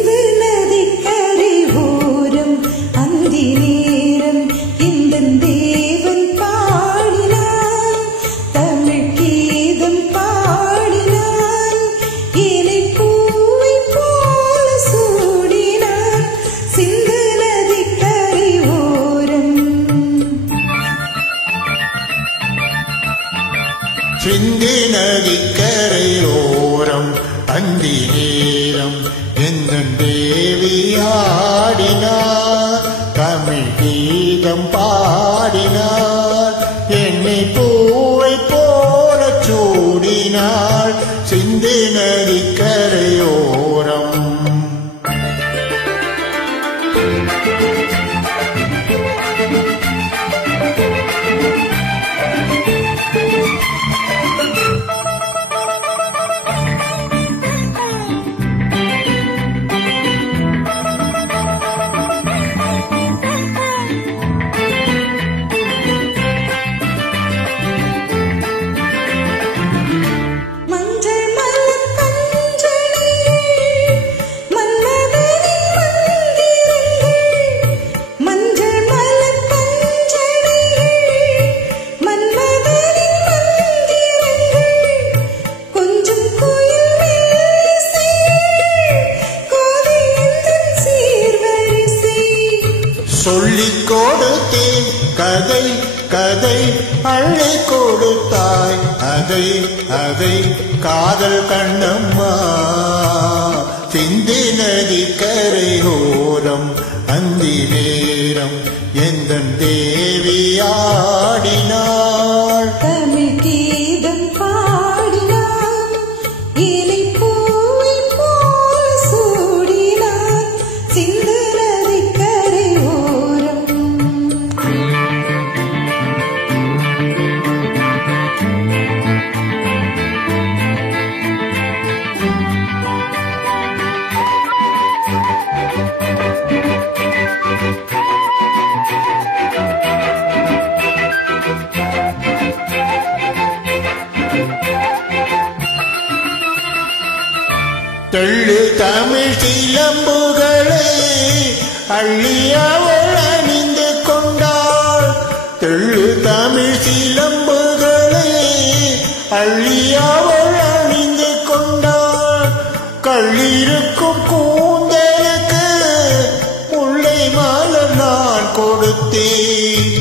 சிந்து நதிக்கரை ஓரம் அந்தி நேரம் இந்தன் தேவன் பாடினான் தமிழ் கீதம் பாடினான் இலை பூவை போல சூடினான் சிந்து நதிக்கரை ஓரம் சிந்து நதிக்கரையோரம் அந்தி நேரம் எந்தன் தேவியாடினார் தமிழ் கீதம் பாடினார் என்னை பூவை போல சூடினாள் சிந்து நதிக்கரையோரம் சொல்லிக் கொடுத்தேன் கதை கதை அள்ளி கொடுத்தாய் அதை அதை காதல் கண்ணம்மா சிந்து நதிக்கரையோரம் அந்தி நேரம் எந்தன் தேவியாடினாள் தமிழ் கீதம் பாடினான் இலை பூவை போல சூடினான் சிந்து நதிக்கரை ஓரம் தெள்ளு தமிழ் சிலம்புகளை அள்ளி அவள் அணிந்து கொண்டாள் தெள்ளு தமிழ் சிலம்புகளை அள்ளி அவள் அணிந்து கொண்டாள் கள்ளிருக்கும் கூந்தலுக்கு முல்லை மலர் நான் கொடுத்தேன்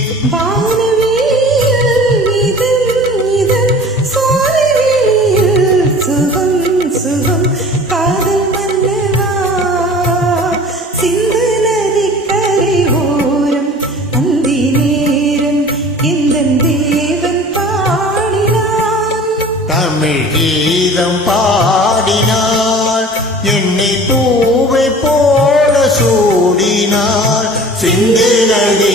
சுகம் காதல் மன்னவா சிந்து நதிக்கரை ஓரம் அந்தி நேரம் எந்தன் தேவன் பாடினான் தமிழ் கீதம் பாடினாள் என்னை பூவை போல சூடினாள் சிந்து நதி